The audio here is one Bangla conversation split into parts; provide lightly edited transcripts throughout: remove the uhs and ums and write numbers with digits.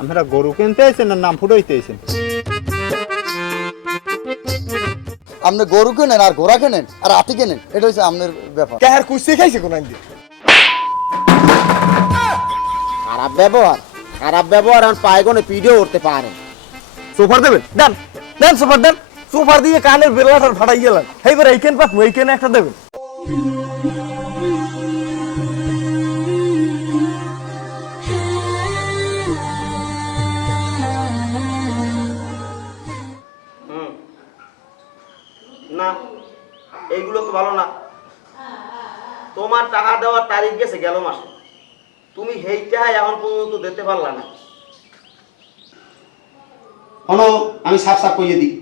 আপনারা গরু কিনতে আইছেন না নাম ফুটাইতে আইছেন? আপনি গরু কেনেন আর ঘোড়া কেনেন আর হাতি কেনেন, এটা হচ্ছে আপনার ব্যাপার। কাহার কুস্তি খাইছে কোন আইন খারাপ ব্যবহার আর পায়গনে পিডিও করতে পারেন। সোফার দেবেন? দেন দেন সোফার দেন। সোফার দিয়ে কানের বেলাটার ফাটাই গেলেন। এইবার এইখান পাবো, এইখানে একটা দেবেন। না, এইগুলো তো ভালো না। তোমার টাকা দেওয়ার তারিখ গেছে গেল মাসে, তুমি সেই টাকা এখন পর্যন্ত দিতে পারলা না। শোনো, আমি সাফ সাফ কইয়ে দিই,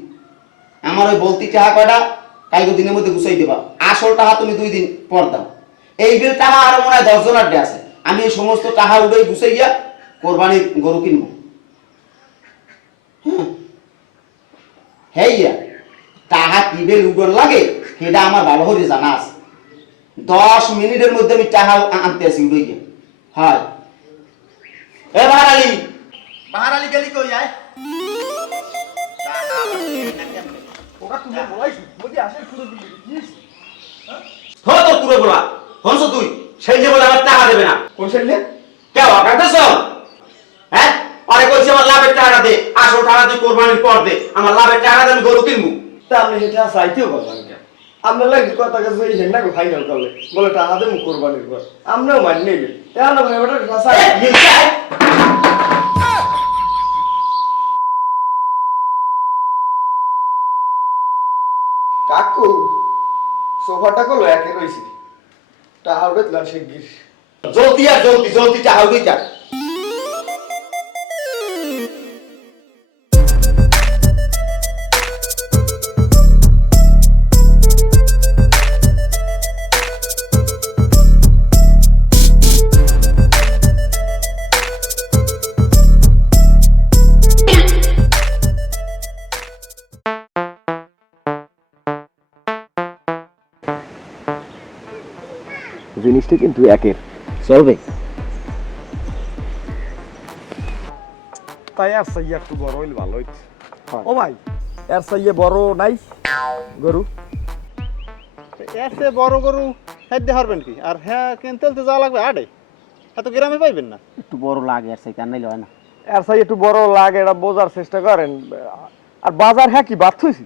আমার ওই বলতি টাকা কয়টা কালকে দিনের মধ্যে গুছাই দেবা। আসল টাকা তুমি 2 দিন পর দাও। এই বিল টাকা আরো মনে হয় 10 জনের ডে আছে। আমি এই সমস্ত টাকা উঠে গুছাইয়া কোরবানির গরু কিনবো। হ্যাঁ, টাকা কিবে লুগর লাগে সেটা আমার ভালো করে জানা আছে। 10 মিনিটের মধ্যে আমি টাকা আনতে আসি উড়ে গিয়ে। হয় এ বাহার আলী গেলি কই যায়? ওটা তুমি বলাইছো, বলি আসে শুরু দিবি কি? হ্যাঁ তো পুরো বলা হনছ তুই সেই যে বলে আমার টাকা দেবে না। কোন ছেলে? কেউ কাটতেছ? হ্যাঁ, আরে কইছি আমার লাভের টাকা দে, আসল টাকা তুই কোরবানির পর দে। আমার লাভের টাকা দিয়ে আমি গরু কিনবো। তা আপনি সেটা চাইতেও পারবেন কেন? আপনার লাগে কথা কাছে ওই হেন্না ফাইনাল করলে বলে টাকা দেবো কোরবানির পর, আমরাও মানি নেবে। এখন ভাই ওটা কাকু সোফাটা করলো একে রয়েছি, টাকা উঠে দিলাম শিগগির। জলদি আর জলদি জলদি টাকা উঠে যা। জিনিসটা কিন্তু একের চলবে। তাই আর সাইয়া একটু বড় হইলে ভালো হইছে। ও ভাই, এর সাইয়ে বড় নাই গরু? এর চেয়ে বড় গরু খাইতে পারবেন কি? আর হ্যাঁ কিনতে তো যাওয়া লাগবে আড়ে, এত গ্রামে পাইবেন না। একটু বড় লাগে আর সেই কান্নাইলে হয় না। এর সাই একটু বড় লাগে, এটা বোঝার চেষ্টা করেন। আর বাজার হ্যাঁ কি বাদ হয়েছি,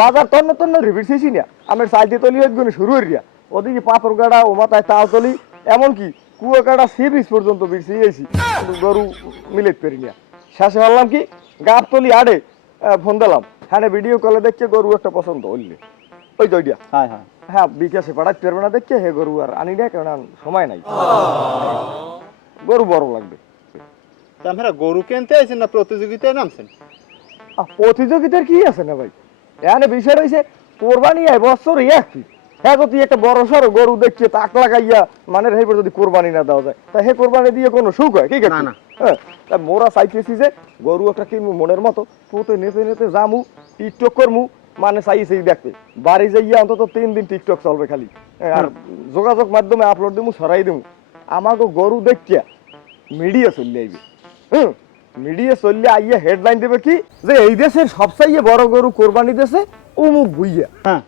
বাজার তন্ন তন্ন রিভিড়ছি না। আমার সাইডে তলি একগুলো শুরু হইয়া, ওদিকে পাথর গাড়া, ও মাথায় তালতলি, এমনকি কুয়াকাটা সি ব্রিজ পর্যন্ত বিড়ছি গেছি, কিন্তু গরু মিলেট পারি না। শেষে ভাবলাম কি গাব তলি আড়ে ফোন দিলাম, হ্যাঁ ভিডিও কলে দেখছে গরু একটা পছন্দ হইলে ওই জয়ডিয়া। হ্যাঁ হ্যাঁ হ্যাঁ, বিকাশে পাঠাতে পারবে না দেখছে হে গরু আর আনি না, কারণ সময় নাই, গরু বড় লাগবে। তা আপনারা গরু কিনতে আইছেন না প্রতিযোগিতায় নামছেন? প্রতিযোগিতার কি আছে না ভাই, এখানে বিষয় রয়েছে কোরবানি আয় বছর একটি। হ্যাঁ, যদি একটা বড় সড়ো গরু দেখছে তাক লাগাইয়া মানে হেবার যদি কোরবানি না দেওয়া যায়, তা হে কোরবানি দিয়ে কোনো সুখ হয় কি? না, না। হ্যাঁ, তা মোরা চাইতেছি যে গরু একটা কিনবো মনের মতো, পোতে নেতে নেতে জামু, টিকটক করমু, মানে চাইছি দেখতে বাড়ি যাইয়া অন্তত 3 দিন টিকটক চলবে খালি। আর যোগাযোগ মাধ্যমে আপলোড দিমু, সরাই দিমু। আমাকে গরু দেখিয়া মিডিয়া চলে আইবে। মিডিয়া চললে আইয়া হেডলাইন দেবে কি যে এই দেশের সবচাইয়ে বড় গরু কোরবানি দেশে উমুক ভুইয়া। হ্যাঁ,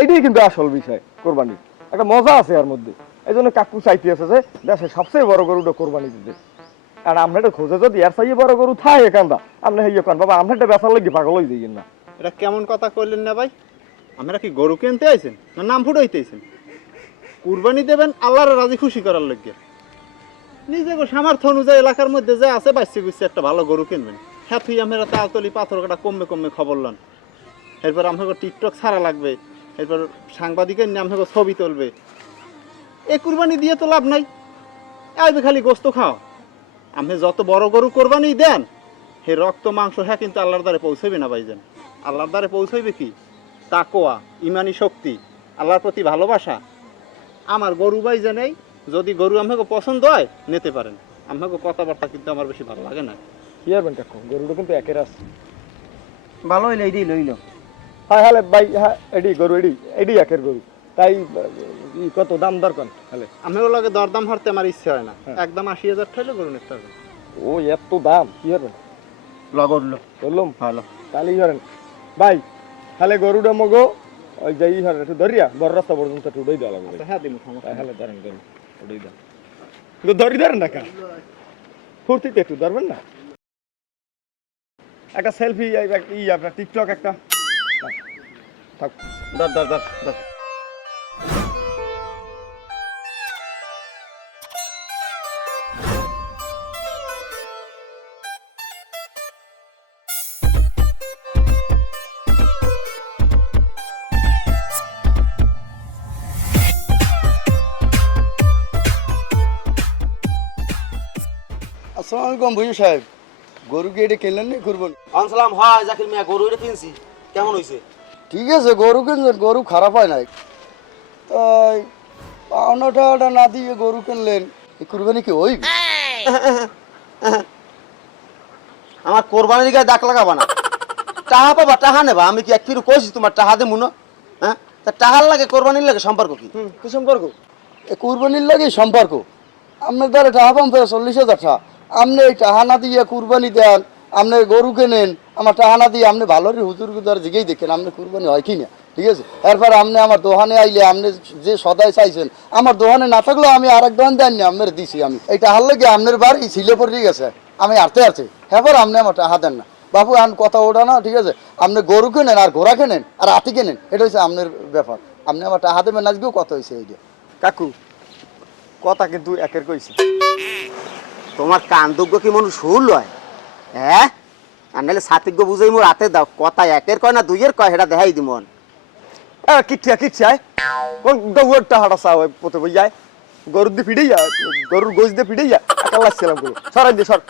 এইটাই কিন্তু আসল বিষয় কোরবানির, একটা মজা আছে এর মধ্যে। এই জন্য কাকু চাইতে আছে যে দেশের সবচেয়ে বড় গরুটা কোরবানি দিতে। আর আমরা এটা খোঁজে যদি এর চাইয়ে বড় গরু থাকে কান্দা, আপনি হইয়া কান বাবা আমরা এটা বেচার লাগি পাগল হয়ে যাইয়েন না। এটা কেমন কথা কইলেন না ভাই? আপনারা কি গরু কিনতে আইছেন না নাম ফুটাইতে আইছেন? কুরবানি দেবেন আল্লাহর রাজি খুশি করার লগে। নিজে সামর্থ্য অনুযায়ী এলাকার মধ্যে যা আছে বাচ্চা গুচ্ছে একটা ভালো গরু কিনবেন। হ্যাঁ, তুই আমরা তালতলি পাথর কাটা কমবে কমবে খবর লন। এরপর আমাকে টিকটক ছাড়া লাগবে, এরপর সাংবাদিকের নিয়ে আমাকে ছবি তুলবে। এই কুরবানি দিয়ে তো লাভ নাই, আইবে খালি গোস্ত খাও। আপনি যত বড় গরু কোরবানি দেন, হে রক্ত মাংস হ্যাঁ কিন্তু আল্লাহর দ্বারে পৌঁছাইবে না ভাইজান। আল্লাহর দ্বারে পৌঁছাইবে কি? তাকওয়া, ইমানি শক্তি, আল্লাহর প্রতি ভালোবাসা। আমার গরু ভাইজান এই, যদি গরু আমাকে পছন্দ হয় নিতে পারেন। আমাকে কথাবার্তা কিন্তু আমার বেশি ভালো লাগে না। কি আরবেন কাকু, গরুটা কিন্তু একের আছে। ভালো হইলে এইটাই লইল। হ্যাঁ হ্যাঁ ভাই, হ্যাঁ এডি গরু, এডি একের গরু। তাই কত দাম দরকার হলে আমিও লাগে দরদাম হারতে আমার ইচ্ছে হয় না। একদম 80,000 ঠাইলে গরু নিতে হবে। ও এত দাম কি হবে লগরলো বললাম ভালো তাহলে ই করেন ভাই তাহলে গরুটা মগো ওই যে ই হরেন একটু ধরিয়া বড় রাস্তা পর্যন্ত একটু উড়াই দেওয়া লাগবে আচ্ছা হ্যাঁ দিন সমস্যা তাহলে ধরেন গরু উড়াই দেন একটু ধরেন না কা ফুর্তিতে একটু ধরবেন না একটা সেলফি ই আপনার টিকটক একটা থাক ধর ধর ধর ধর আসসালামু আলাইকুম ভুজু সাহেব গরুকে এটা কিনলেন না করবেন আনসালাম হয় জাকির মিয়া গরু এটা কিনছি কেমন হয়েছে ঠিক আছে গরু কিনছেন গরু খারাপ হয় নাই তাই পাওনা টাকাটা না দিয়ে গরু কিনলেন এই কুরবানি কি ওই আমার কোরবানির গায়ে দাগ লাগাবা না টাহা পাবা টাহা নেবা আমি কি এক ফিরু কইছি তোমার টাহা দে মুনো হ্যাঁ তা টাহার লাগে কোরবানির লাগে সম্পর্ক কি কি সম্পর্ক এই কুরবানির লাগে সম্পর্ক আপনার দ্বারা টাকা পাম 40,000 টাকা আপনি এই টাকা না দিয়ে কুরবানি দেন আপনি গরু কেনেন আমার টাকা না দিয়ে আপনি ভালো হুজুর দ্বারা জিগেই দেখেন আপনি কুরবানি হয় কি না ঠিক আছে এরপর আপনি আমার দোকানে আইলে আপনি যে সদাই চাইছেন আমার দোকানে না থাকলেও আমি আরেক দোকান দেন না আপনার দিছি আমি এই টাকার লাগে আপনার বাড়ি ছিলে পড়ে গেছে আমি আরতে আছে এবার আপনি আমার টাকা দেন না বাবু আন কথা ওটা না ঠিক আছে আপনি গরু কেনেন আর ঘোড়া কেনেন আর হাতি কেনেন এটা হচ্ছে আপনার ব্যাপার আপনি আমার টাকা দেবেন আজকেও কথা হয়েছে এইটা কাকু কথা কিন্তু একের কইছে তোমার কান্দুজ্ঞ কি মানুষ হুল হয় হ্যাঁ আর নাহলে সাতিজ্ঞ বুঝাই মোর হাতে দাও কথা একের কয় না দুইয়ের কয় সেটা দেখাই দিমন কিচ্ছাই কোন দৌড় টাহাটা চা হয় পথে বই যায় গরুর দিয়ে ফিরেই যা গরুর গোজ দিয়ে ফিরেই যা একা লাগছিলাম গরু সরাই দিয়ে সর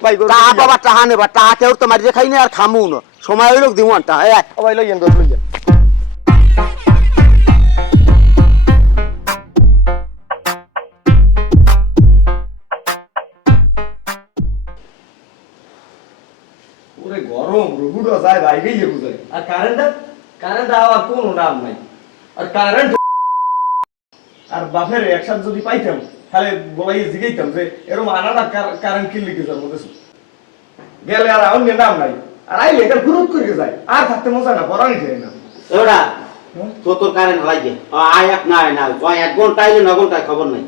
ভাই গরু টাহা বাবা টাহা নেবা টাহা কেউ তো মারিয়ে খাই না আর খামু না সময় হইল দিমন টাহা ভাই লইয়েন গরু লইয়েন ওরে গরম রঘুটা যায় বাইরেই যে বুঝায় আর কারেন্ট আওয়ার কোনো নাম নাই আর কারেন্ট আর বাপের একসাথে যদি পাইতাম তাহলে বলাই জিগাইতাম যে এরকম আনাটা কারেন্ট কিনলে কি যার মধ্যে গেলে আর অন্য নাম নাই আর আইলে এটা গুরুত্ব করে যায় আর থাকতে মজা না পড়ানি যায় না এবারা তোর কারেন্ট লাগে আয় এক না আয় না কয় 1 ঘন্টা আইলে 9 ঘন্টায় খবর নাই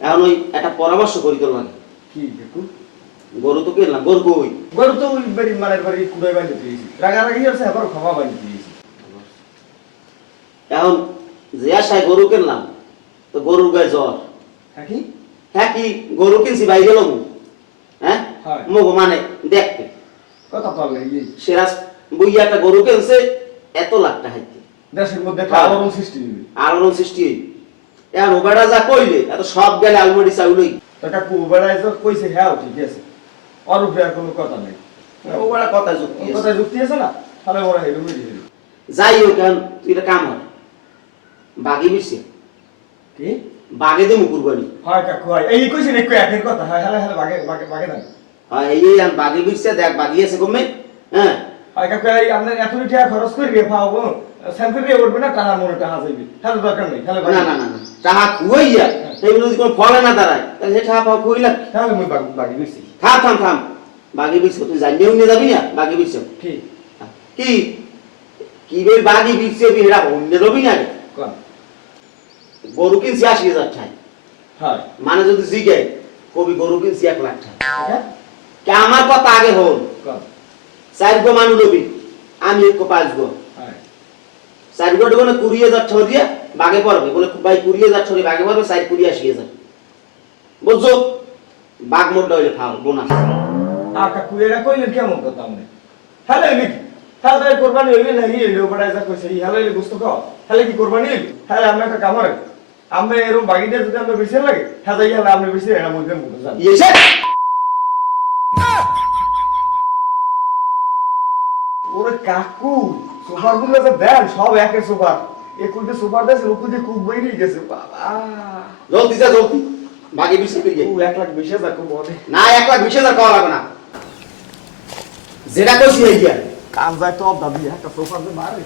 এখন ওই একটা পরামর্শ করি তোর লাগে কি দেখু গরু তো কিনলাম গরু কই গরু তো ওই বাড়ি মানের বাড়ি কুড়াই বানিয়ে দিয়েছি রাগারাগি আছে আবার ক্ষমা বানিয়ে দিয়েছি এখন যে আশায় গরু কিনলাম তো গরুর গায়ে জ্বর হ্যাঁ কি হ্যাঁ কি গরু কিনছি বাই গেল হ্যাঁ হয়। মগো মানে দেখতে কথা তো আল্লাহ সেরাজ বইয়া একটা গরু কিনছে এত লাখ টাকা হাইতে দেশের মধ্যে একটা হ্যাঁ। আলোড়ন সৃষ্টি হবে আলোড়ন সৃষ্টি হই এখন ওবেড়া যা কইলে এত সব গেলে আলমারি চাউলই একটা কুবাড়ায় তো কইছে হ্যাঁ ঠিক আছে আর উপরে আর কোনো কথা নেই ওবেড়া কথা যুক্তি আছে। কথা যুক্তি আছে না তাহলে ওরা হেরু মেরে হেরু যাই হোক এখন তুই এটা কাম হয় বাগি বিরছে কি বাগে দেবো কুরবানি হয় কাকু হয় এই কইছেন একটু একের কথা হয় হ্যাঁ হ্যাঁ বাগে বাগে বাগে না হয় এই আমি বাগে বিরছে দেখ বাগি আছে কমে হ্যাঁ হয় কাকু এই আপনার এত টাকা খরচ করে গে পাবো সেন্টারে উঠবে না টাকা মনে টাকা যাইবে তাহলে দরকার নেই তাহলে না না না না টাকা খুইয়া সেইগুলো যদি কোনো ফলে না দাঁড়ায় তাহলে সে টাকা পাওয়া খুইলা তাহলে মুই বাগে দিছি থাম থাম থাম বাগে বিরছে তুই জানিয়েও নিয়ে যাবি না বাগে বিরছে কি কি কি বের বাগি বিরছে বিরা অন্য রবি না রে কোন গরু কিনছি 80,000 টাকা হয় মানে যদি জিগে কবি গরু কিনছি 1 লাখ টাকা হ্যাঁ কে আমার কথা আগে হল কোন 4 গো মানু লবি আমি 1 5 গো হয় 4 গো ডগনে 20,000 টাকা দিয়া বাগে পড়বে বলে ভাই 20,000 টাকা বাগে পড়বে 4 80,000 বুঝছো বাগ মোড়টা হইলে ফাল বোনাস কাকু এরা কইলেন কেমন কথা আমনে হ্যালো লিখি তাহলে কোরবানি হইবে না এই লোক বড়াই যা কইছে হ্যালো এই গোস্ত খাও তাহলে কি কোরবানি হইবে হ্যাঁ আমরা একটা কাম করে আমরা এরকম বাগিটা যদি আমরা বেশি লাগে হ্যাঁ যাই হলে আমরা বেশি এরা বলবেন বুঝছেন ইয়েছে ওরে কাকু সুপার গুলো যে দেন সব একের সুপার একুলতে সুপার দেন উকুলতে খুব বইরি গেছে বাবা জলদি যা জলদি বাগে বিসি পেয়ে ও 1,20,000 কো বলে না 1,20,000 টাকা লাগবে না যেটা কইছি এই দিয়া কাম যায় তো দাদি একটা সুপার দে মারে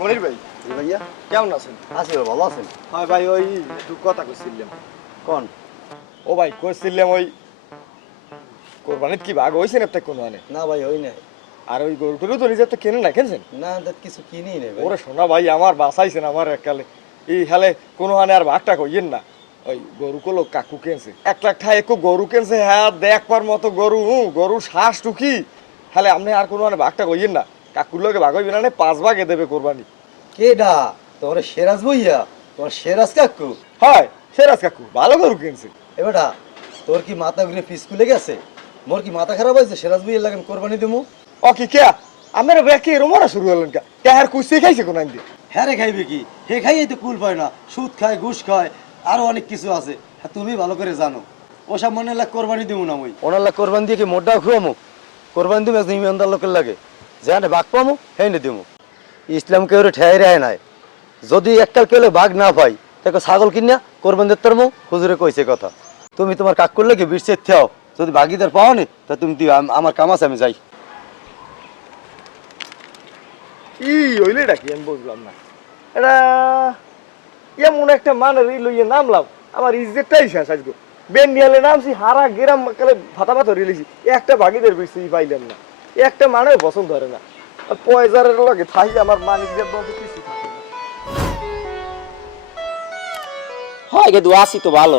মনির ভাই জি ভাইয়া, কেমন আছেন? আছি ভাই, ভালো আছেন? হয় ভাই ওই একটু কথা কইছিলাম। কোন? ও ভাই কইছিলাম ওই কোরবানির কি ভাগ হইছে না কোনো আনে? না ভাই, ওই নাই। আর ওই গরুটুরু তো নিজের তো কেনেন না, কিনছেন? না, দেখ কিছু কিনি নেই ভাই। ওরে শোনা ভাই, আমার বাসাইছেন আমার এককালে এই হালে কোনো হানে আর ভাগটা কইয়েন না। ওই গরু কলো কাকু কেনছে 1 লাখ টাকা একো গরু কেনছে, হ্যাঁ দেখবার মতো গরু, গরু শ্বাস টুকি হালে আপনি আর কোনো হানে ভাগটা কইয়েন না। কাকুর লোকে ভাগ হইবে না, 5 ভাগে দেবে কোরবানি। কেডা? তোমার সেরাজ বইয়া? তোমার সেরাজ কাকু? হয় সেরাজ কাকু ভালো গরু কেনছে। এ বেটা, তোর কি মাথা ঘুরে পিস খুলে গেছে? মোর কি মাথা খারাপ হয়েছে? সেরাজ বইয়ের লাগেন কোরবানি দেবো? ও কি কে আমার ব্যাকে রোমারা শুরু হলেন কে? তেহার কুইসে খাইছে কোন আইন দিয়ে? হ্যাঁ রে, খাইবে কি? হে খাইয়ে তো কুল পায় না, সুদ খায়, ঘুষ খায়, আরো অনেক কিছু আছে। হ্যাঁ, তুমি ভালো করে জানো। ওসব মনে লাগ কোরবানি দেবো না ওই। ওনার লাগ কোরবানি দিয়ে কি মোটা খুয়ামো? কোরবানি দিব একদম ইমানদার লোকের লাগে, যেখানে বাঘ পামো হেই না দেবো। ইসলাম কেউ ঠেয়াই রেয় নাই। যদি এককাল কেউ বাঘ না পাই, তাকে ছাগল কিনিয়া কোরবানি দিতে পারবো। হুজুরে কইছে কথা। তুমি তোমার কাক করলে কি বিশ্বের থেও, যদি বাঘিদার পাও নি তা তুমি দিও, আমার কাম আছে, আমি যাই। ই হইলে এটা কি আমি বুঝলাম না। এটা এমন একটা মানের ই লইয়ে নামলাম, আমার ইজ্জতটাই শেষ আজকে। বেন্ডিয়ালে নামছি, হারা গেরাম কালে ভাতা ভাতা রিলেছি, একটা ভাগিদের বেশি পাইলাম না, একটা মানেও পছন্দ করে না। আর পয়সারের লগে থাই আমার মানিকদের বলতে কিছু থাকে না। হয় গেদু, আসি তো ভালো।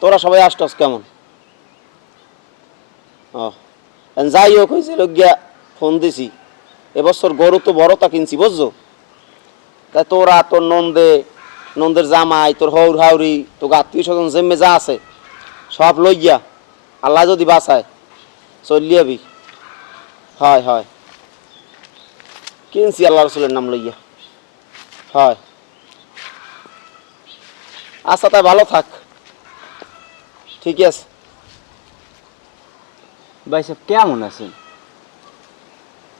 তোরা সবাই আসটস কেমন? ও যাই হোক, হয়েছে গিয়া ফোন দিছি, এবছর গরু তো বড়টা কিনছি বুঝছো। তাই তোরা তোর নন্দের জামাই, তোর হৌর হাউরি, তোর আত্মীয় স্বজন জেমে যা আছে সব লইয়া, আল্লাহ যদি বাঁচায় চলিয়াবি। হয় হয়, কিনছি আল্লাহ রসুলের নাম লইয়া। হয় আচ্ছা, তাই ভালো থাক, ঠিক আছে। ভাই সাহেব কেমন আছেন?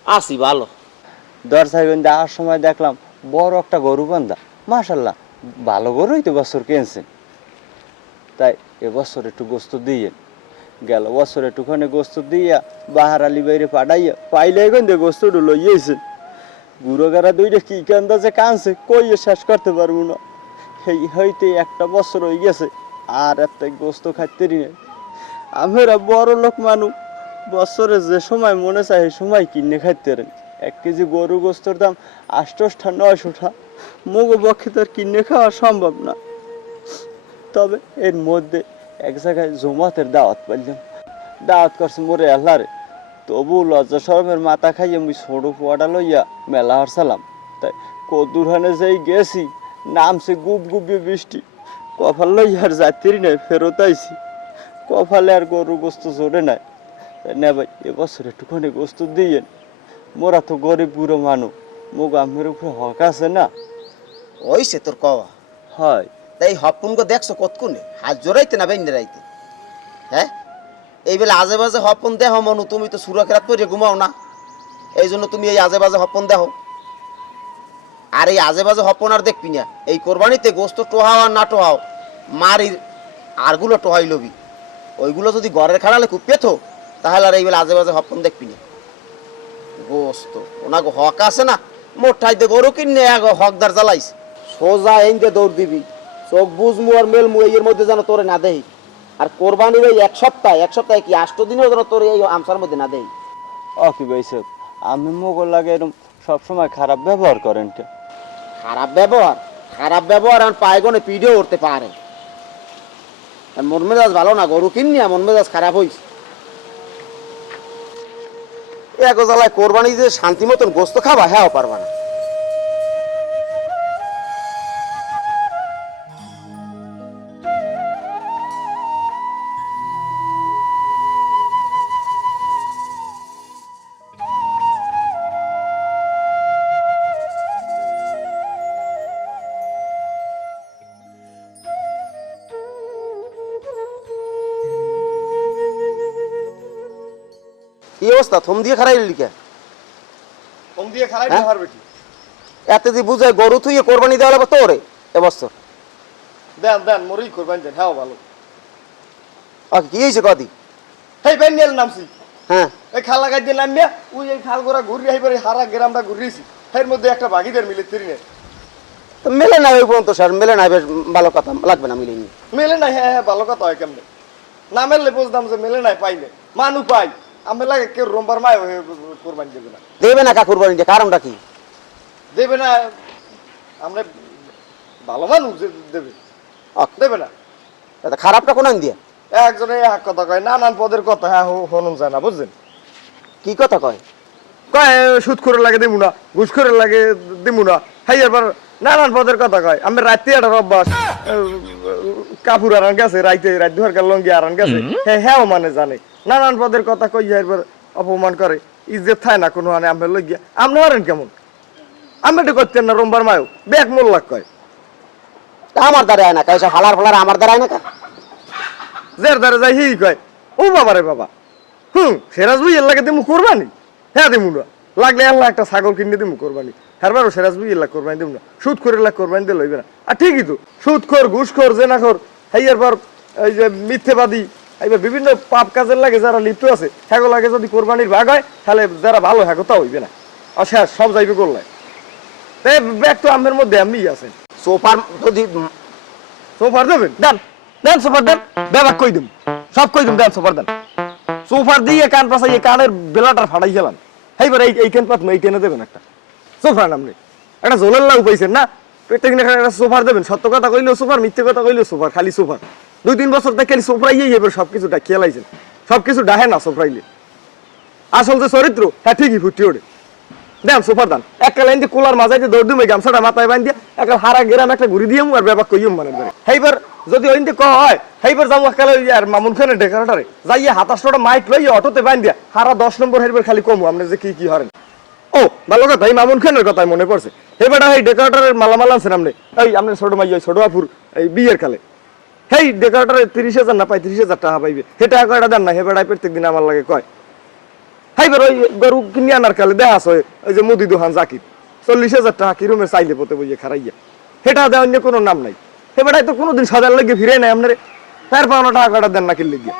আসি ভালো। দরজাগঞ্জ যাওয়ার সময় দেখলাম বড় একটা গরু বান্ধা, মাশাল্লাহ ভালো গরুই তো বছর কিনছেন। তাই এবছর একটু গোস্ত দিয়ে গেল বছর একটুখানি গোস্ত দিয়া বাহার আলী বাইরে পাঠাইয়া পাইলে গন্ধে গোস্তটু লইয়েছেন। গুঁড়ো গাড়া দুইটা কি কান্দা যে কানছে কইয়ে শেষ করতে পারবো না। সেই হইতে একটা বছর হয়ে গেছে আর একটা গোস্ত খাইতে নেই। আমরা বড় লোক মানুষ, বছরে যে সময় মনে চায় সেই সময় কিনে খাইতে পারেন। 1 কেজি গরু গোস্তর দাম 800টা 900টা, মুগ পক্ষে তো আর কিনে খাওয়া সম্ভব না। তবে এর মধ্যে এক জায়গায় জমাতের দাওয়াত পাইলাম, দাওয়াত করছে মোরে আল্লাহরে। তবু লজ্জা শরমের মাথা খাইয়ে আমি ছোট পোয়াটা লইয়া মেলা হারসালাম। তাই কদুরহানে যাই গেছি, নামছে গুপ গুপিয়ে বৃষ্টি, কপাল লইয়া আর যাত্রী নাই, ফেরত আইছি। কপালে আর গরু গোস্ত জোরে নাই। তাই না ভাই, এবছর একটুখানি গোস্ত দিয়েন। মোরা তো গরিব বুড়ো মানুষ, মুগ আমের উপরে হক আছে না। ওইছে তোর কওয়া। হয় তাই হপুনগো দেখছো কতক্ষণে হাত জোড়াইতে না বেঁধে রাইতে? হ্যাঁ, এই বেলা আজে বাজে হপন দেহ মনু, তুমি তো সুরাখেরাত করে ঘুমাও না, এই জন্য তুমি এই আজে বাজে হপন দেহ। আর এই আজে বাজে হপন আর দেখবি না। এই কোরবানিতে গোস্ত টোহাও আর না টোহাও, মারির আরগুলো টোহাই লবি। ওইগুলো যদি ঘরের খাড়ালে খুব পেতো, তাহলে আর এই বেলা আজে বাজে হপন দেখবি না। গোস্ত ওনাকে হক আছে না, মোটাইতে গরু কিনে হকদার জ্বালাইস, সোজা এনকে দৌড় দিবি। চোখ বুঝমু আর মেলমু এর মধ্যে যেন তোরে না দেই। আর কোরবানির এই এক সপ্তাহে কি 8 দিনও যেন তোর এই আমসার মধ্যে না দেই। কি ভাই সাহেব, আমি মোগল লাগে এরকম সবসময় খারাপ ব্যবহার করেন কে? খারাপ ব্যবহার আর পায়গনে পিডিও করতে পারে। আর মন মেজাজ ভালো না, গরু কিনি মন মেজাজ খারাপ হইছে। এক জ্বালায় কোরবানি যে শান্তি মতন গোস্ত খাবা, হ্যাঁ পারবা না। এই অবস্থা থম দিয়ে খারাই লিখা ফোন দিয়ে খারাপ হ্যাঁ? ব্যবহার বেটি এতে যে বুঝায় গরু থুইয়ে কোরবানি দেওয়া লাগবে তোরে এবছর। দেন দেন মরেই করবেন দেন, হ্যাঁ ভালো। কি হয়েছে কদি? হেই বেন্ডিয়াল নামছি, হ্যাঁ, এই খাল লাগাই দিয়ে নামিয়া ওই এই খাল গোড়া ঘুরি আইবার হারা গ্রামটা ঘুরিয়েছি। এর মধ্যে একটা ভাগিদার মিলে তিরি নেই। তো মেলে নাই ওই পর্যন্ত স্যার, মেলে নাই, বেশ ভালো কথা, লাগবে না মিলেনি। মেলে নাই, হ্যাঁ হ্যাঁ ভালো কথা হয় কেমনে? না মেললে বুঝতাম যে মেলে নাই, পাই না মানু পাই আমি লাগে কেউ রোমবার মায় হয়ে কোরবানি দেবে না। দেবে না কাকুর বাড়ি, কারণটা কি? দেবে না আমরা ভালো মানুষ দেবে, দেবে না। তা খারাপটা কোন দিয়ে? একজনে এক কথা কয়, নানান পদের কথা, হ্যাঁ হনুন যায় না, বুঝছেন? কি কথা কয়? কয় সুদ করে লাগে দিমু না, ঘুষ করে লাগে দিমু না, হ্যাঁ এবার নানান পদের কথা কয়। আমি রাতে একটা অভ্যাস, কাপড় আরান গেছে রাইতে, রাত দুহার লঙ্গি আরান গেছে, হ্যাঁ হ্যাঁ মানে জানে নানান পদের কথা কই, এবার অপমান করে, ইজ্জত থায় না কোনো, আমি লই গিয়া আপনি হারেন কেমন? আমি এটা করতেন না রোমবার মায়ও ব্যাগ মোল্লাক কয়। আমার দ্বারা আয় না কাজ, ফালার ফালার আমার দ্বারা আয় না কা? জের দ্বারা যাই হি কয়, ও বাবা রে বাবা, সেরাজ ভাই এর লাগে দিমু কোরবানি, হ্যাঁ দিমু না, লাগলে আল্লাহ একটা ছাগল কিনে দিমু কোরবানি, হ্যাঁ সেরাজ ভাই এর লাগ কোরবানি দিমু না, সুদ করে লাগ কোরবানি দিলে হইবে না। আর ঠিকই তো, সুদ খোর, ঘুষ খোর, জেনাখোর, হেয়ার পর এই যে মিথ্যেবাদী, এইবার বিভিন্ন পাপ কাজের লাগে যারা লিপ্ত আছে, হ্যাগো লাগে যদি কোরবানির ভাগ হয়, তাহলে যারা ভালো হ্যাগো তা হইবে না, আর শেষ সব যাইবে করলে। তাই ব্যাগ তো আমের মধ্যে আমি আছেন, সোফার যদি সোফার দেবেন দেন, দেন সোফার দেন, ব্যাগ কই দিম, সব কই দিম, দেন সোফার দেন। সোফার দিয়ে কান পাশাইয়ে কানের বেলাটার ফাটাই গেলাম, এইবার এই কেন পাত এই টেনে দেবেন একটা সোফার নামনে, একটা জোলের লাউ পাইছেন না, প্রত্যেক দিন একটা সোফার দেবেন, সত্য কথা কইলেও সোফার, মিথ্যে কথা কইলেও সোফার, খালি সোফার। 2-3 বছর থেকে খালি সোফরাইয়ে এবার সবকিছু ডাকিয়ে লাইছেন, সবকিছু ডাহে না সোফরাইলে, আসল যে চরিত্র হ্যাঁ ঠিকই ফুটি ওঠে। দেন সোফার দান, একটা লাইন দিয়ে কোলার মাঝাইতে দৌড় দিম, এই গামছাটা মাথায় বান্ধ দিয়ে একটা হারা গেরাম একটা ঘুরি দিয়ে আর ব্যাপার কইম মানে সেইবার যদি ওইতে ক হয়, সেইবার যাবো একালে আর মামুন খানের ডেকারেটারে যাইয়ে 27টা মাইক লইয়ে অটোতে বান্ধ দিয়া হারা 10 নম্বর হেরবার খালি কমু আপনি যে কি কি হরেন। ও ভালো কথা, এই মামুন খানের কথাই মনে পড়ছে, হেবাটা এই ডেকারেটারের মালামাল আনছেন আপনি, এই আপনার ছোট মাই ছোট আপুর এই বিয়ের কালে, হেই ডেকারেটারে 30,000 না পাই 30,000 টাকা পাইবে, হে টাকা কয়টা দেন না, হেবাটাই প্রত্যেক দিন আমার লাগে কয়। হাইবার ওই গরু কিনে আনার কালে দেখা হয় ওই যে মুদি দোকান জাকির 40,000 টাকা কি রুমের চাইলে পথে বইয়ে খারাইয়া, সেটা দেওয়া অন্য কোনো নাম নাই, হেবাটাই তো কোনোদিন সাজার লেগে ফিরে নাই আপনার, তার পাওনা টাকা কয়টা দেন না কিনলে গিয়ে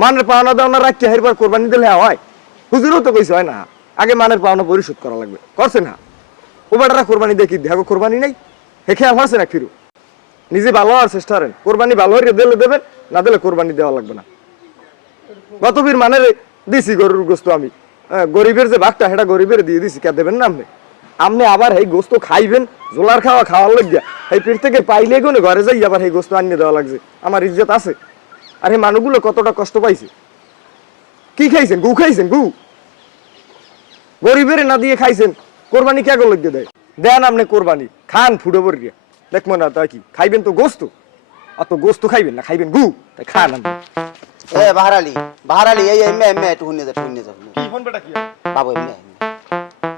মানের পাওনা দেওয়া রাখিয়া হেরবার কোরবানি দিলে হয়, হুজুরও তো কইছে হয় না, আগে মানের পাওনা পরিশোধ করা লাগবে, করছে না ও বেটারা কোরবানি দেখি দেখো কোরবানি নাই, হে খেয়াল হচ্ছে না ফিরু, নিজে ভালো হওয়ার চেষ্টা করেন, কোরবানি ভালো হয়ে দিলে দেবেন, না দিলে কোরবানি দেওয়া লাগবে না। গতবীর মানের দিছি গরুর গোস্ত আমি, গরিবের যে ভাগটা সেটা গরিবের দিয়ে দিছি, কে দেবেন না আপনি? আপনি আবার এই গোস্ত খাইবেন, জোলার খাওয়া খাওয়ার লাগিয়া এই পেট থেকে পাইলে গুনে ঘরে যাই আবার এই গোস্ত আনিয়ে দেওয়া লাগছে, আমার ইজ্জত আছে? আর এই মানুষগুলো কতটা কষ্ট পাইছে, কি খাইছেন? গু খাইছেন? গু গরিবের না দিয়ে খাইছেন, কোরবানি কে লাগিয়ে দেয়? দেন আপনি কোরবানি খান ফুটো বরিয়া, দেখবো না তাই কি খাইবেন তো গোস্ত, অত গোস্ত খাইবেন না, খাইবেন গু, তাই খান আপনি। এ বাহারালি বাহারালি, এই এমে এমে একটু শুনে যা, শুনে যা, কি ফোন বেটা কি বাবু এমে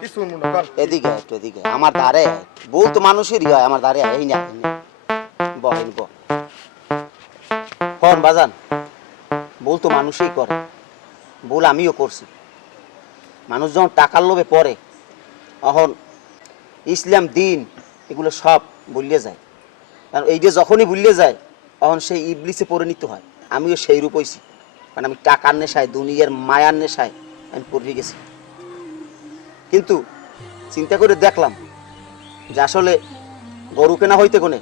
কি শুনবো না কর। এদিকে একটু এদিকে, আমার ধারে বউ তো মানুষেরই হয়, আমার ধারে এই না বহেন ব ফোন বাজান, বউ তো মানুষই করে, বল আমিও করছি, মানুষ যখন টাকার লোভে পড়ে তখন ইসলাম দিন এগুলো সব ভুলিয়ে যায়, কারণ এই যে যখনই ভুলিয়ে যায় তখন সেই ইবলিসে পরিণত হয়, আমিও সেই রূপ হইছি, কারণ আমি টাকার নেশায়, দুনিয়ার মায়ার নেশায় আমি পড়ে গেছি। কিন্তু চিন্তা করে দেখলাম যে আসলে গরু কেনা হইতে কোনে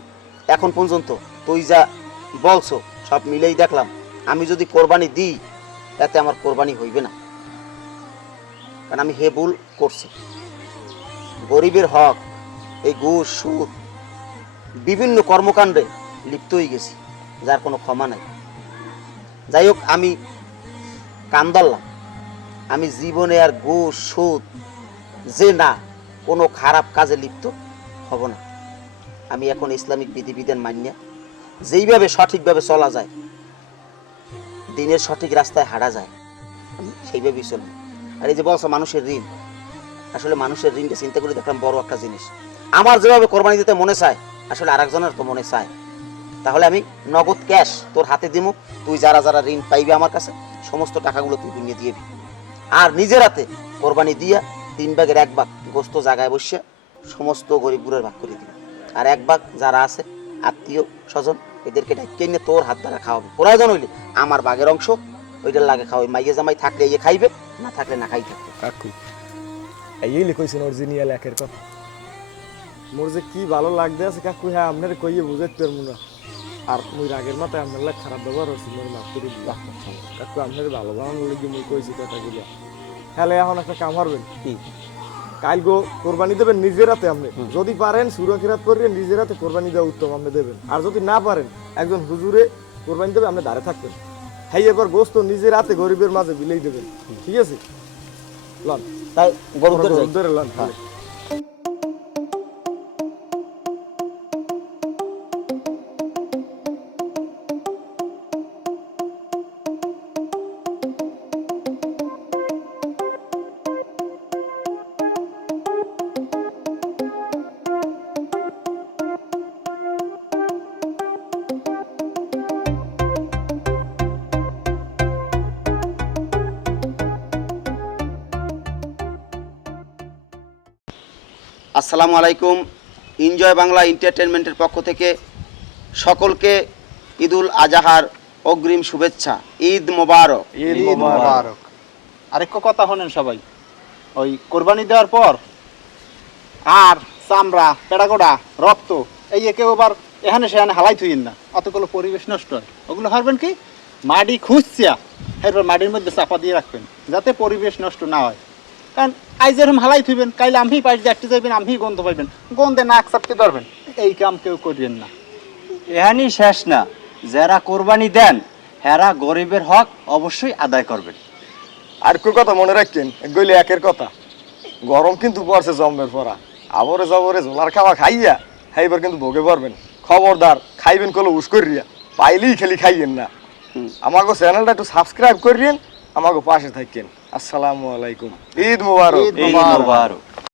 এখন পর্যন্ত তুই যা বলছো সব মিলেই দেখলাম আমি যদি কোরবানি দিই তাতে আমার কোরবানি হইবে না, কারণ আমি হে ভুল করছি, গরিবের হক এই ঘুষ সুদ বিভিন্ন কর্মকাণ্ডে লিপ্ত হয়ে গেছি, যার কোনো ক্ষমা নাই। যাই হোক আমি কান ধরলাম, আমি জীবনে আর ঘুষ সুদ যে না কোনো খারাপ কাজে লিপ্ত হব না, আমি এখন ইসলামিক বিধিবিধান মানিয়া যেইভাবে সঠিকভাবে চলা যায়, দিনের সঠিক রাস্তায় হাঁটা যায়, আমি সেইভাবেই চলব। আর এই যে বলছো মানুষের ঋণ, আসলে মানুষের ঋণটা চিন্তা করে দেখলাম বড় একটা জিনিস, আমার যেভাবে কোরবানি দিতে মনে চায় আসলে আরেকজনের তো মনে চায়, তাহলে আমি নগদ ক্যাশ তোর হাতে দিমু, তুই যারা যারা ঋণ পাইবে আমার কাছে সমস্ত টাকাগুলো তুই নিয়ে দিয়ে দিবি, আর নিজের হাতে কোরবানি দিয়া 3 ভাগের 1 ভাগ গোস্ত জায়গায় বসে সমস্ত গরিব গুড়ের ভাগ করে দিবি, আর 1 ভাগ যারা আছে আত্মীয় স্বজন এদেরকে ডাইকে নিয়ে তোর হাত দ্বারা খাওয়াবে, প্রয়োজন হইলে আমার ভাগের অংশ ওইটার লাগে খাওয়াই, মাইয়ে জামাই থাকলে ইয়ে খাইবে, না থাকলে না খাই থাকবে। কাকু এই কইছেন অরিজিনাল একের কথা। মোর যে কি ভালো লাগতে আছে কাকু, হ্যাঁ আপনার কইয়ে বুঝাইতে পারবো না। আর মুই রাগের মাথায় আপনার লাগে খারাপ ব্যবহার হচ্ছে, মোর মাফ করে দিবা কাকু। আপনার ভালো বানানোর লেগে মুই কইছি কথাগুলো। হ্যাঁ এখন একটা কাম হারবেন, কাল গো কোরবানি দেবেন নিজের হাতে। আপনি যদি পারেন সুরক্ষিরাত করিয়ে নিজের হাতে কোরবানি দেওয়া উত্তম, আপনি দেবেন। আর যদি না পারেন একজন হুজুরে কোরবানি দেবে, আপনি দাঁড়ে থাকবেন। হ্যাঁ এবার গোস্ত নিজের হাতে গরিবের মাঝে বিলেই দেবেন, ঠিক আছে? লন তাই গরু ধরে লন। আসসালামু আলাইকুম। এনজয় বাংলা এন্টারটেনমেন্টের পক্ষ থেকে সকলকে ঈদুল আজহার অগ্রিম শুভেচ্ছা। ঈদ মোবারক। ঈদ মোবারক। আরেকটা কথা শোনেন সবাই, ওই কোরবানি দেওয়ার পর আর চামড়া পেড়াগোড়া রক্ত এই কেউ আবার এখানে সেখানে হালাই থুইন না, অতগুলো পরিবেশ নষ্ট হয়। ওগুলো হারবেন কি মাটি খুঁজছিয়া এরপর মাটির মধ্যে চাপা দিয়ে রাখবেন, যাতে পরিবেশ নষ্ট না হয়। কারণ আজ যেরকম হালাই থুইবেন, কাইলে আমি পাইট দেখতে যাইবেন, আমি গন্ধ পাইবেন, গন্ধে নাক চাপতে পারবেন। এই কাম কেউ করিবেন না। এহানি শেষ না, যারা কোরবানি দেন হেরা গরিবের হক অবশ্যই আদায় করবেন। আর কো কথা মনে রাখেন, গইলে একের কথা। গরম কিন্তু পড়ছে জম্মের পরা, আবরে জবরে ঝোলার খাওয়া খাইয়া খাইবার কিন্তু ভোগে পারবেন। খবরদার খাইবেন কলো উস করিয়া, পাইলেই খালি খাইয়েন না। আমাকে চ্যানেলটা একটু সাবস্ক্রাইব করিয়েন, আমাকে পাশে থাকেন। আসসালামু আলাইকুম। ঈদ মোবারক। ঈদ মোবারক।